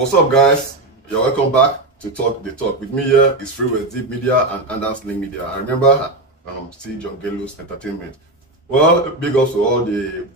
What's up, guys? You're welcome back to Talk the Talk. With me here is Free with Deep Media and Adamslink Media. I remember see John Gelo's Entertainment. Well, big ups to all the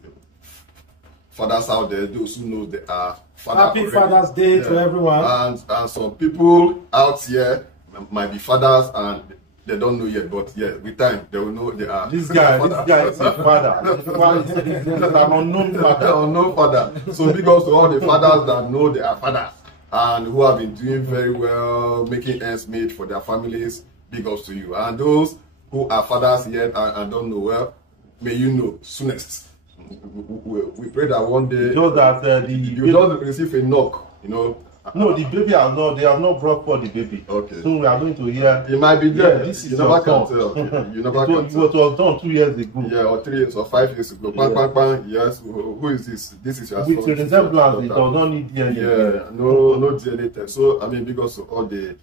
fathers out there, those who know they are fathers. Happy already. Father's Day to everyone. And some people out here might be fathers and they don't know yet, but yeah, with time they will know they are. This guy is a father. This is an unknown father. Unknown father. So big ups to all the fathers that know they are fathers and who have been doing very well, making ends meet for their families. Big ups to you. And those who are fathers yet and don't know, well, may you know soonest. We pray that one day you don't receive a knock, you know. No, the baby has not. They have not brought for the baby. Okay. So we are going to hear. It might be there. Yeah, this is you never can tell. You never can tell. It was done 2 years ago. Yeah, or 3 years or 5 years ago. Bang, bang, bang. Yes. Who is this? This is your son. With the resemblance, it does not need DNA. Yeah, no DNA test. So I mean, because of all the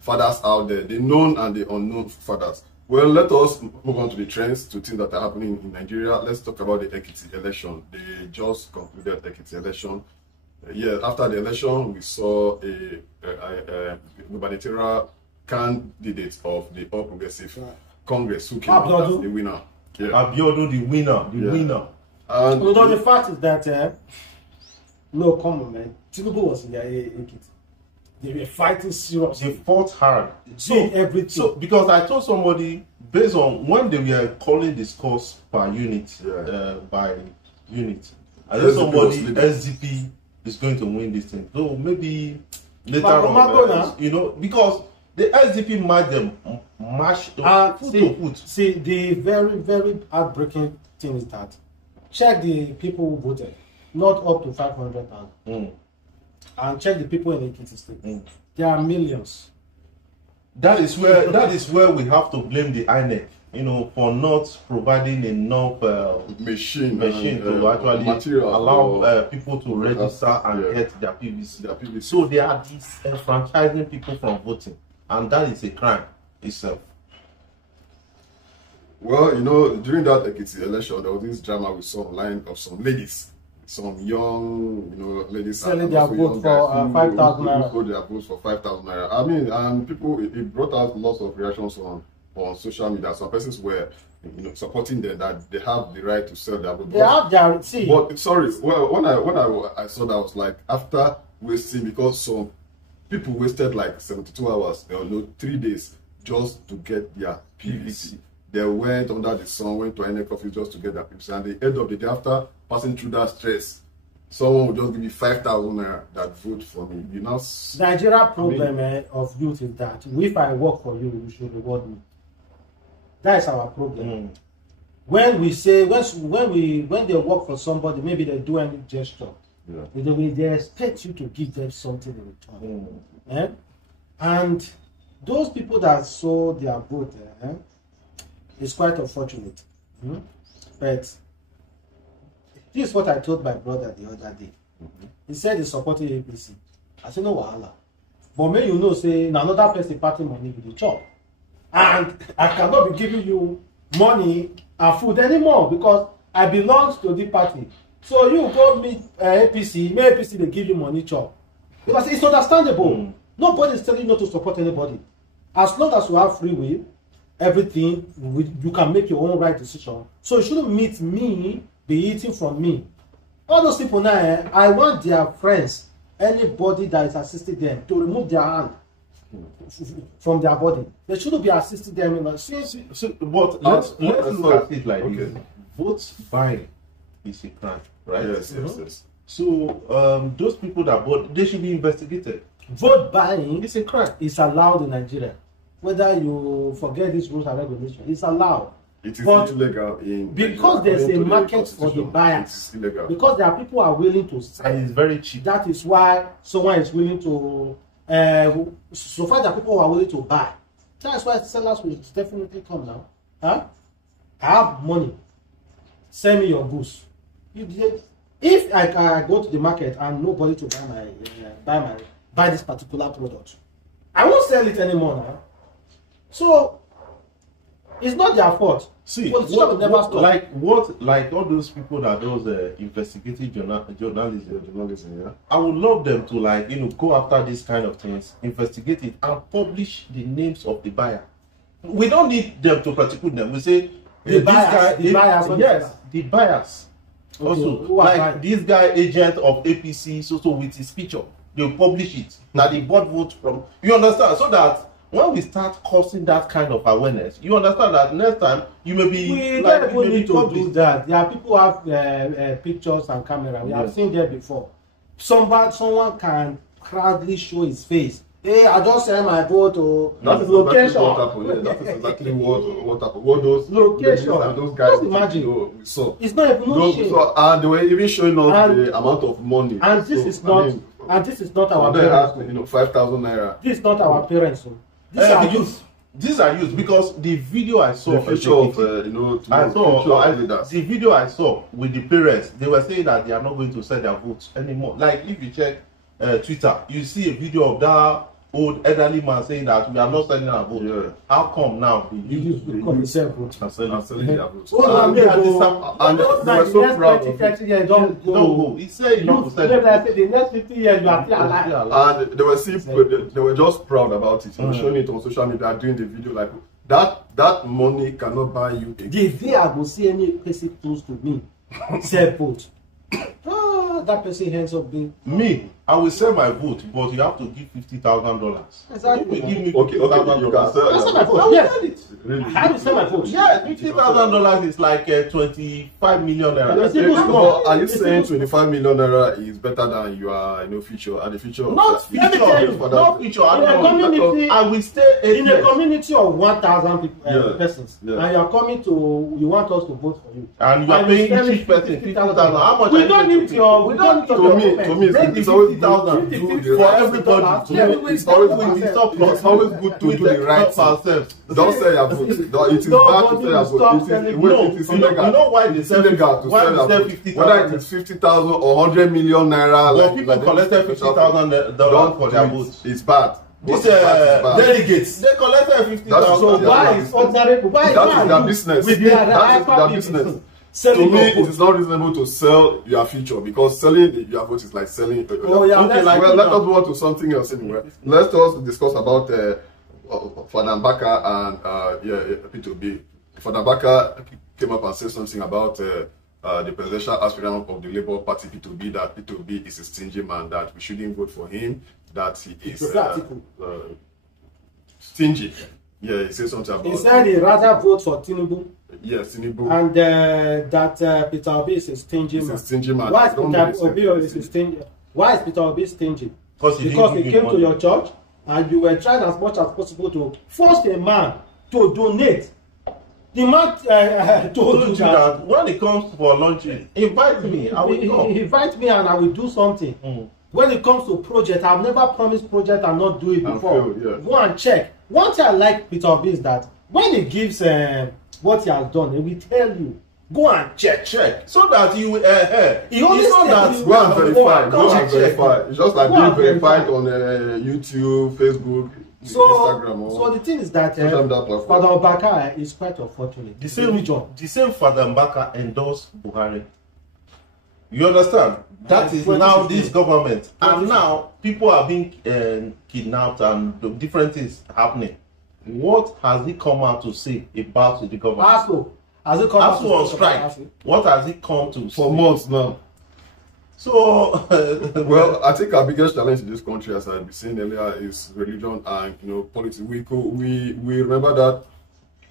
fathers out there, the known and the unknown fathers. Well, let us move on to the trends, to things that are happening in Nigeria. Let's talk about the Ekiti election. They just concluded Ekiti election. Yeah, after the election, we saw a gubernatorial candidate of the All Progressive Congress who came out as the winner. Yeah. Abiodun, the winner. And the fact is that, no, come on, man. Tinubu was in their Ekiti. They were fighting seriously. They fought hard. Everything. So, because I told somebody, based on when they were calling the scores per unit, by unit, I told somebody SDP is going to win this thing. So maybe later on, you know, because the SDP matched them, foot to foot. See, the very, very heartbreaking thing is that check the people who voted, not up to 500,000. And check the people in the Ekiti state. There are millions. That is where we have to blame the INEC, you know, for not providing enough machine to actually allow people to register and get their PVC. So they are disenfranchising people from voting, and that is a crime itself. Well, you know, during that Ekiti election, there was this drama we saw online of some ladies. Some young, you know, ladies selling their vote for 5,000 naira. Sold their votes for 5,000 naira. I mean, and people, it brought out lots of reactions on social media. Some persons were, you know, supporting them that they have the right to sell their vote. They have their see. But sorry, well, when I saw that, I was like, after wasting, because some people wasted like 72 hours, you know, 3 days just to get their PVC. They went under the sun, went to INEC office just to get their PVC, and the end of the day, after passing through that stress, someone would just give me 5,000 naira that vote for me. You know, the Nigeria problem of youth is that if I work for you, you should reward me. That is our problem. When we say when they work for somebody, maybe they do any gesture, they expect you to give them something in return. And those people that sold their vote, it's quite unfortunate. But this is what I told my brother the other day. He said he's supporting APC. I said, no wahala. But may you know, say, another person party money with the chop. And I cannot be giving you money and food anymore because I belong to the party. So you go meet APC, may APC they give you money chop. Because it's understandable. Nobody is telling you not to support anybody. As long as you have free will, everything, you can make your own right decision. So you shouldn't meet me, be eating from me. All those people now, I want their friends, anybody that is assisting them, to remove their hand from their body. They shouldn't be assisting them. But let's look at it like this. Vote buying is a crime, right? Yes. So those people that vote, they should be investigated. Vote buying is a crime. It's allowed in Nigeria. Whether you forget these rules and regulations, it's allowed. It is illegal because there's a market for the buyers. Because there are people who are willing to sell. And it's very cheap. That is why someone is willing to. So far, there are people who are willing to buy. That's why sellers will definitely come now. I have money. Send me your goods. If I go to the market and nobody to buy this particular product, I won't sell it anymore now. So It's not their fault. See, Politicians will never stop. like all those people that does investigative journalism, yeah. I would love them to like go after these kind of things, investigate it, and publish the names of the buyer. We don't need them to prosecute them. We say The buyers. Yes, the buyers. Okay, Also, like this guy, agent of APC, so with his picture, they'll publish it. That he bought votes from. You understand? So that when we start causing that kind of awareness, you understand that next time you may be. We don't even need to do that. There are people who have pictures and camera. We have seen that before. Someone can proudly show his face. Hey, I just sent my photo. That is location. Exactly what happened. Yeah, that is exactly what happened. What those location and those guys just imagine. We saw. It's not even no shame. So, and they were even showing us the amount of money. And this is not. And this is not our parents. 5,000 naira. This is not our parents. These are youth. These are used because the video I saw, the picture of the video I saw with the parents, they were saying that they are not going to sell their votes anymore. Like if you check Twitter, you see a video of that old elderly man saying that we are not selling our vote. Yeah. How come now you come and sell vote? Selling their vote. And they were so proud of 30 years don't go. He said not to sell the next 50 years you are still alive. And they were just proud about it. Showing it on social media, doing the video like that money cannot buy you a the day I go see any person close to me sell vote. That person ends up being me. I will sell my vote, but you have to give $50,000. Exactly. Give me okay, you can sell. I sell my vote. Yes. Really? I will sell my vote. Yeah, $50,000 is like 25 million naira. So are you saying 25 million naira is better than your future and the future? Not future. Not future. I will stay in a community of 1,000 persons, and you are coming to. You want us to vote for you, and you are paying each person 50,000. How much? We don't need your. We don't need to me, it's always 50,000 for everybody. It's always good to do the right thing. Don't sell your vote. It is bad to sell your vote. It is illegal. You know why they sell illegal to sell your vote. Whether it is 50,000 or 100 million naira. But people collected $50,000 for their vote. It's bad. These delegates, they collected 50,000. So why is ordinary? That is their business. That is their business. To me, it is not reasonable to sell your future because selling your vote is like selling. Okay, let us move on to something else anyway. Let us discuss about Fada Mbaka and P2B. Fada Mbaka came up and said something about the presidential aspirant of the Labour Party P2B, that P2B is a stingy man, that we shouldn't vote for him, that he is stingy. Yeah, he said something about. He said he'd rather vote for Tinubu. Yes, Tinubu. And that Peter Obi is a stingy man. A stingy man. Why is Peter Obi stingy? Why is Peter Obi stingy? Because he came to your church and you were trying as much as possible to force a man to donate. The man told you that when it comes for luncheon, invite me. I will come. Invite me and I will do something. When it comes to project, I've never promised project and not do it before. Go and check. One thing I like Peter Obi is that when he gives what he has done, he will tell you. Go and check. So that you he only said that go and verify. Go and verify. It's just like being verified on YouTube, Facebook, Instagram. So the thing is that Fada Mbaka is quite unfortunate. The same Fada Mbaka endorsed Buhari. You understand? That is now this government, and now people are being kidnapped and different things happening. What has he come out to say about the government? Has it come on strike? What has it come to for months now? So, well, I think our biggest challenge in this country, as I've been saying earlier, is religion and politics. We remember that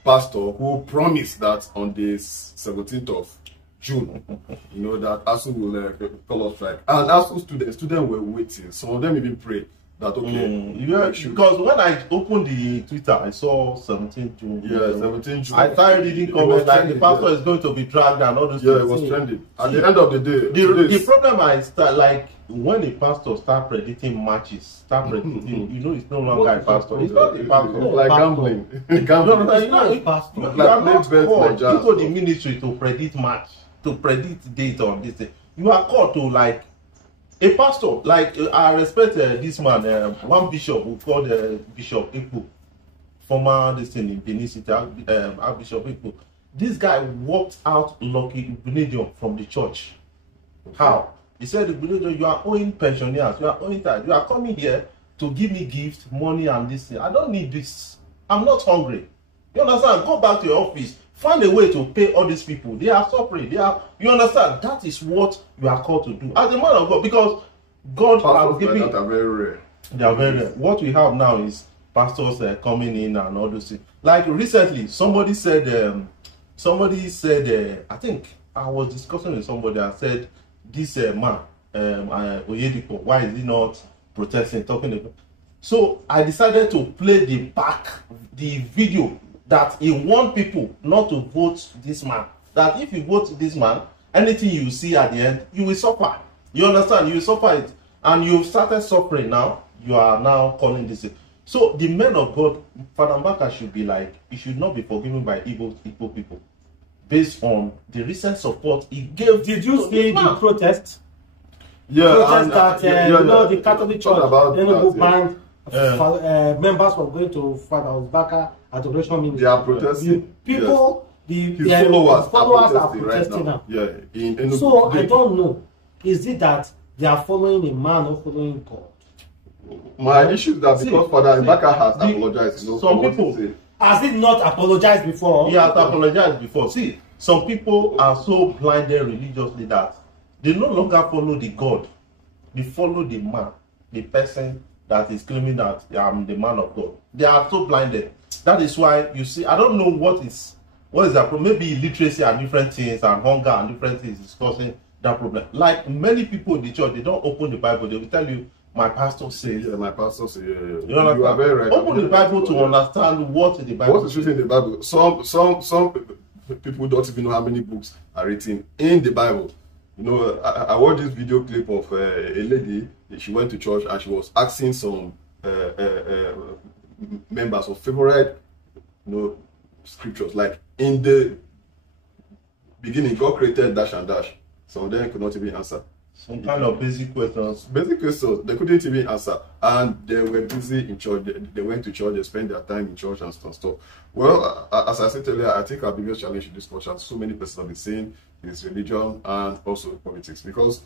pastor who promised that on the 17th of June, that ASU will call us strike, and ASU students were waiting. Some of them even prayed that because when I opened the Twitter, I saw 17th June. Yeah, 17th June. I started reading comments like the pastor is going to be dragged and all those things. Yeah, it was trending. At the end of the day, the problem I start like when a pastor start predicting matches, it's no longer a pastor. It's not a pastor. Like gambling. No, it's not a pastor. You are not called into the ministry to predict match, to predict date on this thing. You are called to like a pastor. Like I respect this man, one bishop who called Bishop Epo former this thing in Benin City, Archbishop people. This guy walked out Lucky Benedium from the church. How? He said, you are owing pensioners, you are owing that, you are coming here to give me gifts, money, and this thing. I don't need this. I'm not hungry. You understand? Go back to your office. Find a way to pay all these people. They are suffering. You understand? That is what you are called to do as a man of God, because God has given. That are very rare. They are very rare. What we have now is pastors coming in and all those things. Like recently, somebody said, I think I was discussing with somebody. I said, this man, Oyedipo, why is he not protesting, talking about? So I decided to play the video that he warned people not to vote this man. That if you vote this man, anything you see at the end, you will suffer. You understand? You will suffer it. And you've started suffering now. You are now calling this. So the men of God, Father Mbaka should be like, he should not be forgiven by evil people. Based on the recent support he gave. Did you see the protest? Yeah, Protest that you know, the Catholic Church banned members from going to Father Mbaka adoration ministry. They are protesting. People, yes. his followers are protesting now. Yeah. So I don't know. Is it that they are following a man or following God? My issue is that because Father Mbaka has apologized, some people. Has it not apologized before? He has apologized before. See, some people are so blinded religiously that they no longer follow the God. They follow the man, the person that is claiming that I'm the man of God. They are so blinded. That is why you see, I don't know what is that problem. Maybe illiteracy and different things and hunger and different things is causing that problem. Like many people in the church, they don't open the Bible. They will tell you, my pastor says. Yeah, my pastor says. You are very right. Open the Bible to understand what the Bible. What is written in the Bible? Some people don't even know how many books are written in the Bible. You know, I watched this video clip of a lady. She went to church and she was asking some members of favorite, scriptures. Like in the beginning, God created dash and dash. Some of them could not even answer. Some kind of basic questions. Basic questions. They couldn't even answer. And they were busy in church. They went to church. They spent their time in church and stuff. Well, as I said earlier, I think our biggest challenge in this culture, so many persons have been saying, is religion and also politics. Because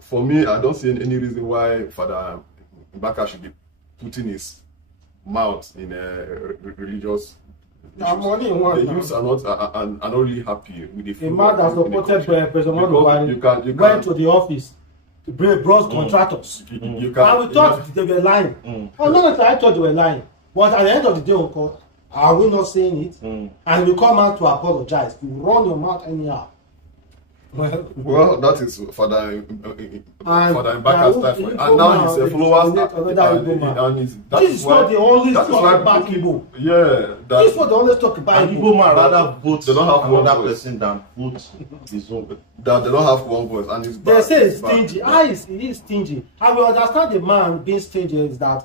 for me, I don't see any reason why Father Mbaka should be putting his mouth in a religious. The youths are not really happy with the man that supported President Modu went to the office to brought contractors. And we thought they were lying. I thought they were lying. But at the end of the day, of course, are we not saying it? And you come out to apologize. You run your mouth anyhow. Well, that is Father Mbaka's time. And now his followers this is not the only talk about Igbo. Yeah. This is what they always talk about. Igbo man rather vote they don't have another person than vote his own. That they don't have one voice and it's bad. They say it's stingy. He is stingy. I will understand the man being stingy is that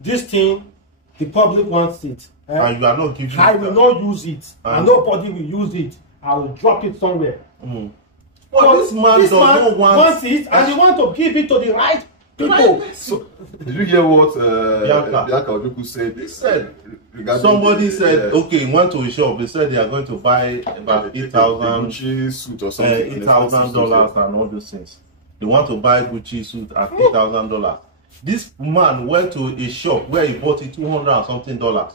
this thing, the public wants it. And you are not giving I will not use it. And nobody will use it. I will drop it somewhere. But this man does not want it, and he wants to give it to the right people. So, did you hear what Bianca Ojuku said? He said, somebody said, okay, he went to a shop. They said they are going to buy about Gucci suit or something, $8,000 and all those things. They want to buy Gucci suit at $8,000. This man went to a shop where he bought it $200 and something, the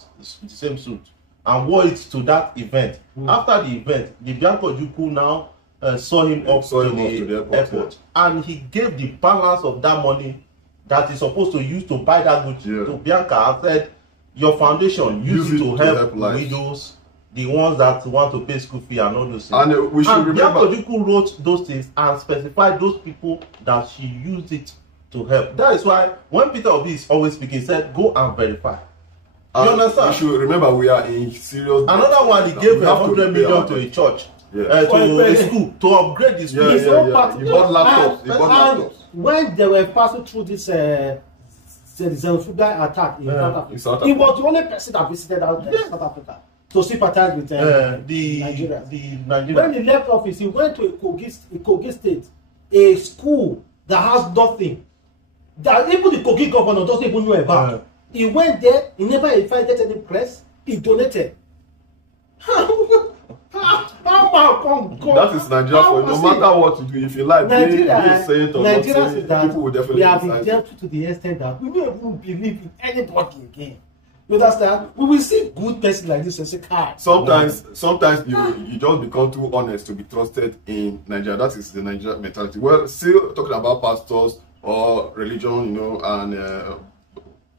same suit, and wore it to that event. After the event, the Bianca Ojuku now saw him up to the airport, and he gave the balance of that money that he's supposed to use to buy that Gucci to Bianca and said, your foundation, use it to help widows, the ones that want to pay school fee and all those things. And we should remember, Bianca Ojuku wrote those things and specified those people that she used it to help. That is why when Peter Obi is always speaking, he said, go and verify. You understand? We should remember we are in serious. Another one, he gave 100 million to a church, to a school, to upgrade the school. He bought laptops. When they were passing through this xenophobia attack in South Africa, he was the only person that visited South Africa to sympathize with Nigeria. When he left office, he went to a Kogi state, a school that has nothing, that even the Kogi governor doesn't even know about. He went there, he never invited any press, he donated. That is Nigeria for you. No matter what you do, if you like, Nigeria, say it or not say it, people will definitely we have been dealt to the extent that we don't even believe in anybody again. You understand? We will see good person like this and say, "Kai." Sometimes you just become too honest to be trusted in Nigeria. That is the Nigerian mentality. Well, still talking about pastors or religion, and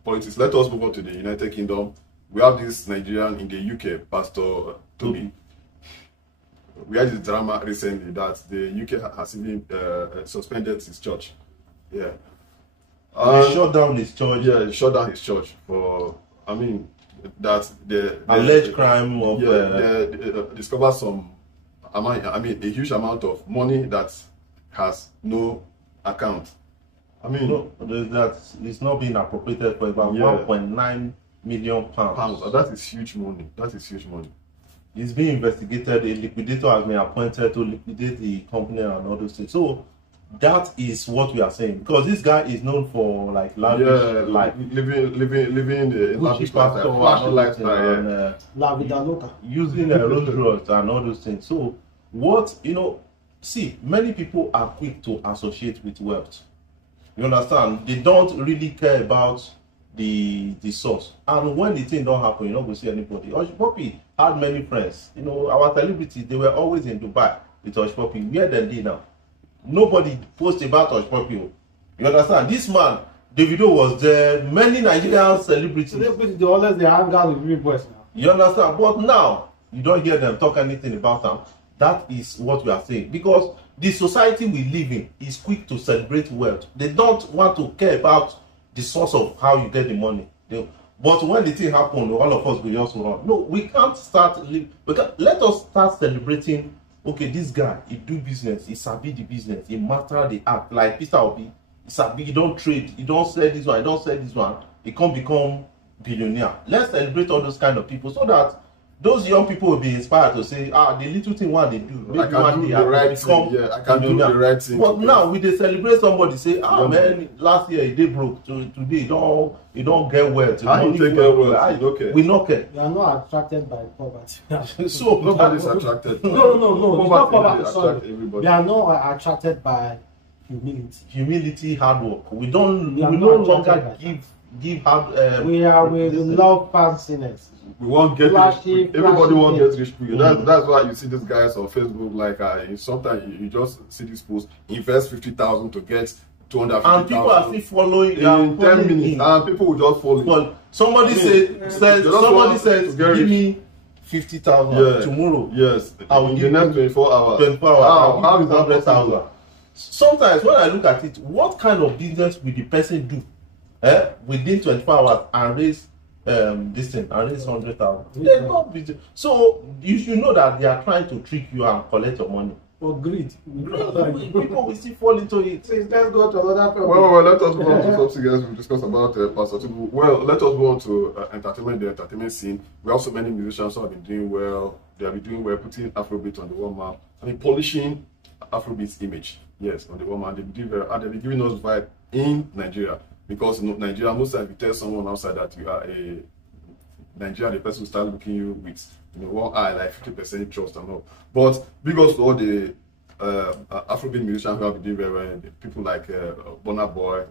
politics. Let us move on to the United Kingdom. We have this Nigerian in the UK, Pastor Tobi. We had this drama recently that the UK has even suspended his church. Yeah. They shut down his church. Yeah, they shut down his church for, that the alleged crime of they discovered some a huge amount of money that has no account. No, that is not being appropriated for about 1.9 million pounds. That is huge money. That is huge money. It's being investigated. A liquidator has been appointed to liquidate the company and all those things. So that is what we are saying, because this guy is known for like lavish life, living a lavish lifestyle, La vida loca, using a Rolls Royce and all those things. So what see, many people are quick to associate with wealth. You understand? They don't really care about the source. And when the thing don't happen, you don't go see anybody. Hushpuppi had many friends. Our celebrities, they were always in Dubai with Hushpuppi. Where they now? Nobody posts about Hushpuppi. You understand? This man, Davido was there. Many Nigerian celebrities. They always they hang out with real boys now. You understand? But now you don't hear them talk anything about them. That is what we are saying, because the society we live in is quick to celebrate wealth. They don't want to care about the source of how you get the money. But when the thing happens, all of us will also run. No, we can't start. Let us start celebrating. Okay, this guy, he do business, he sabi the business, he master the act. Like Peter Obi, he sabi, he don't trade, he don't sell this one, he don't sell this one. He can't become billionaire. Let's celebrate all those kind of people so that those young people will be inspired to say, the little thing what they do, maybe I can do the right thing. Yeah, I can do the right thing. But now we they celebrate somebody say, man, last year he did broke, so today he don't get wealth. How you take care wealth? Okay. We not care. We are not attracted by poverty. So nobody's attracted. No. It's not poverty. Sorry. Everybody. We are not attracted by humility. Humility, hard work. We no longer give hard. We love fanciness. We won't get rich. Everybody won't get rich. That's why you see these guys on Facebook. Like sometimes you just see this post, invest 50,000 to get 250,000. And people are still following in 10 minutes. And people will just follow. But somebody says, give me 50,000 tomorrow. Yes. I will give the next 24 hours. 24 hours. How is that 100,000? Sometimes when I look at it, what kind of business will the person do within 24 hours and raise this thing and raise 100,000? So you should know that they are trying to trick you and collect your money. For greed. People will still fall into it. Let's go to another topic. Well, let us move on to something else. We discussed about Pastor Tobi. Well, let us go on to entertainment, the entertainment scene. We have so many musicians who have been doing well. They have been doing well, putting Afrobeat on the world map. Polishing Afrobeat's image. Yes, on the world map. They've been giving us vibe in Nigeria. Because in Nigeria, most times you tell someone outside that you are a Nigerian, the person will start looking you with one eye, like 50% trust and all. But because all the Afrobeat musicians who have been doing very well, people like Burna Boy,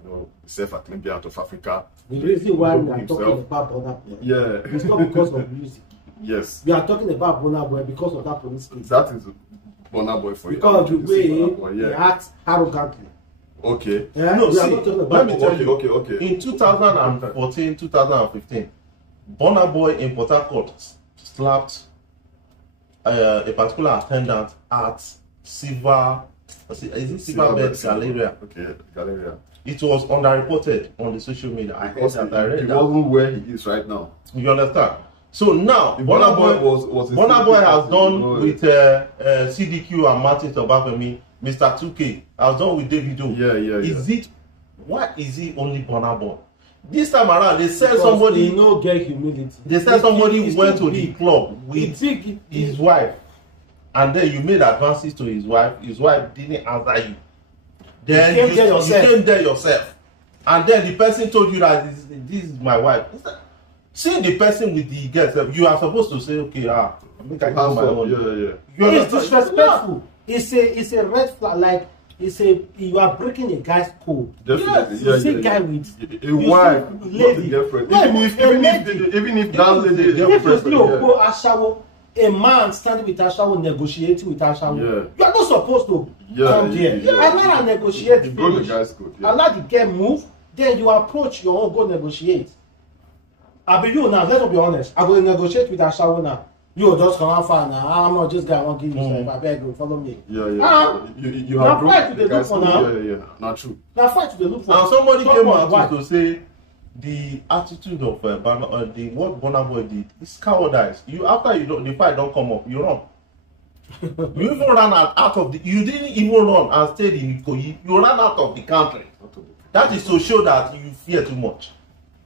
self-acclaimed out of Africa. The reason why we are talking about Burna Boy, it's not because of music. Yes. We are talking about Burna Boy because of that police case. That is Burna Boy for you. Because of the way he acts arrogantly. Okay. Yeah? No, see, let me tell you. Okay. In 2014, 2015, Burna Boy in Port Harcourt slapped a particular attendant at Silver Bed Galleria. Okay, Galleria. It was underreported on the social media. I read that. He wasn't where he is right now. You understand? So now, Burna Boy has done with CDQ and Martin Tobafemi. Mr. 2K has done with Davido. Yeah. Why is he only Burna Boy? This time around, they said somebody. He no get humility. They said somebody went to the club with his wife, and then you made advances to his wife. His wife didn't answer you. Then you came there yourself. and then the person told you that this is my wife. See the person with the girl, you are supposed to say, okay, make I give my own. It's disrespectful. It's a red flag. Like you are breaking a guy's code. Definitely. Yes. Guy with a wife, lady, girlfriend. Even if that lady, if you go Ashawo, a man standing with Ashawo negotiating with Ashawo, you are not supposed to come there. Allow her negotiate. You broke the guy's code. Allow the girl move. Then you approach your own, go negotiate. I be you now. Let's be honest. I go negotiate with Ashawo now. You just come out far now. I'm not just guy. I won't give you some. I beg you, follow me. You have broken the guy's code. Not true. Now fight to the look for. And somebody came out to say the attitude of the what Burna Boy did is cowardice. After the fight don't come up, you run. You even ran out of the. You didn't even run and stayed in Ikoyi. You ran out of the country. That is to show that you fear too much.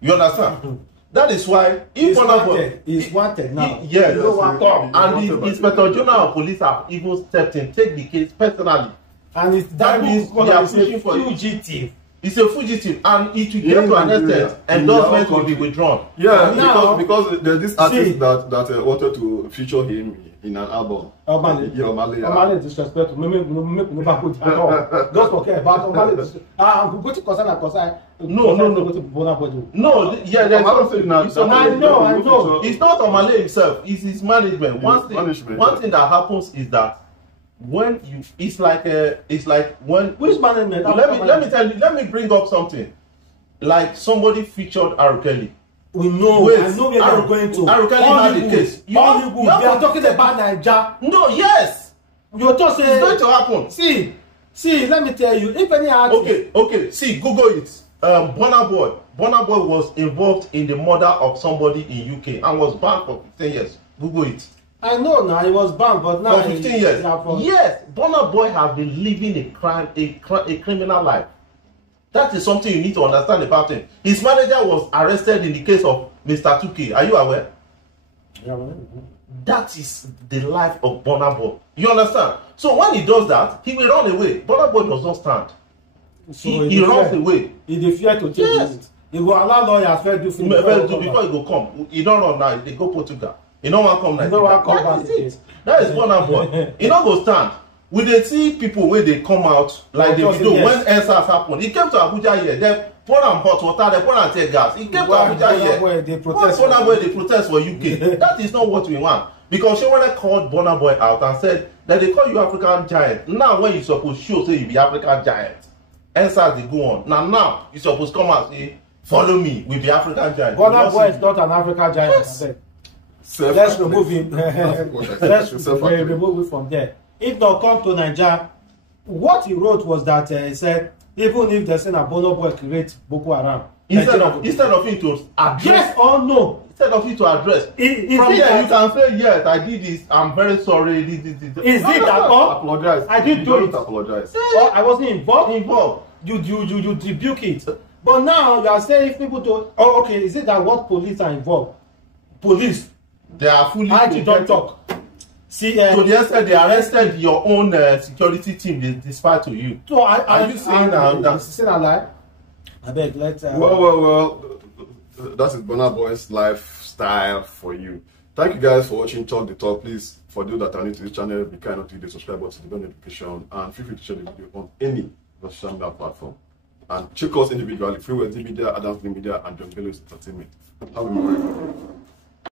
You understand? That is why if he's wanted now. Yes, and the Inspector General of Police have even stepped in, take the case personally. And that means they are pushing for fugitive. It's a fugitive, and it will get to an extent, endorsement will be withdrawn. Yeah, because there's this artist that wanted to feature him in an album. Omale disrespect. Just forget about Omale. I'm going to concern. No. I know. It's not Omale himself. It's his management. One thing that happens is that when it's like when which management? Let me tell you. Let me bring up something. Like somebody featured R. Kelly. We know. I know where you're going to. R. Kelly had the case. You are talking about Nigeria. No, yes. You're just saying it's going to happen. See. Let me tell you. If any artist. Okay. See, Google it. Burna Boy was involved in the murder of somebody in UK and was banned for 15 years. Google it. I know now he was banned, but now for 15 years. Yes, Burna Boy has been living a criminal life. That is something you need to understand about him. His manager was arrested in the case of Mr. 2K. Are you aware? Yeah. That is the life of Burna Boy. You understand? So when he does that, he will run away. Burna Boy does not stand. So he runs away. He fear to take it. He will allow lawyers to do things before he go come. He don't run now. They go Portugal. He don't want to come Nigeria. That is Burna Boy. He don't go stand. We dey see people where they come out like the video when NSAS happened. He came to Abuja here. They pour am hot water. They pour am tear gas. He came to Abuja here. Burna Boy they protest for UK. That is not what we want. Because Shewale called Burna Boy out and said that they call you African giant. Now when you supposed show say you be African giant. NSAS they go on. Now you supposed come out say follow me. We be African giant. Burna Boy is not an African giant. Yes. Let's remove him. Let's remove it from there. If they come to Nigeria, what he wrote was that he said, even if they say that Burna Boy create Boko Haram, instead of him to address, yes or no, instead of him to address, from there you can say yes, I did this, I'm very sorry. Is it that all? Apologize. I didn't do it. Apologize. Or I wasn't involved. You rebuke it. But now you are saying if people do. Oh, okay. Is it that what police are involved? Police. They are fully. I don't talk. See, so the extent they arrested your own security team, they dispatch to you. So are you saying that? Is this a lie? I beg, let's. Well. That is Burna Boy's lifestyle for you. Thank you guys for watching Talk the Talk. Please, for those that are new to this channel, be kind enough to hit the subscribe button, the bell notification, and feel free to share the video on any social media platform. And check us individually. Free Media, Adamslinkmedia, and John Bellows Entertainment. Have a good night.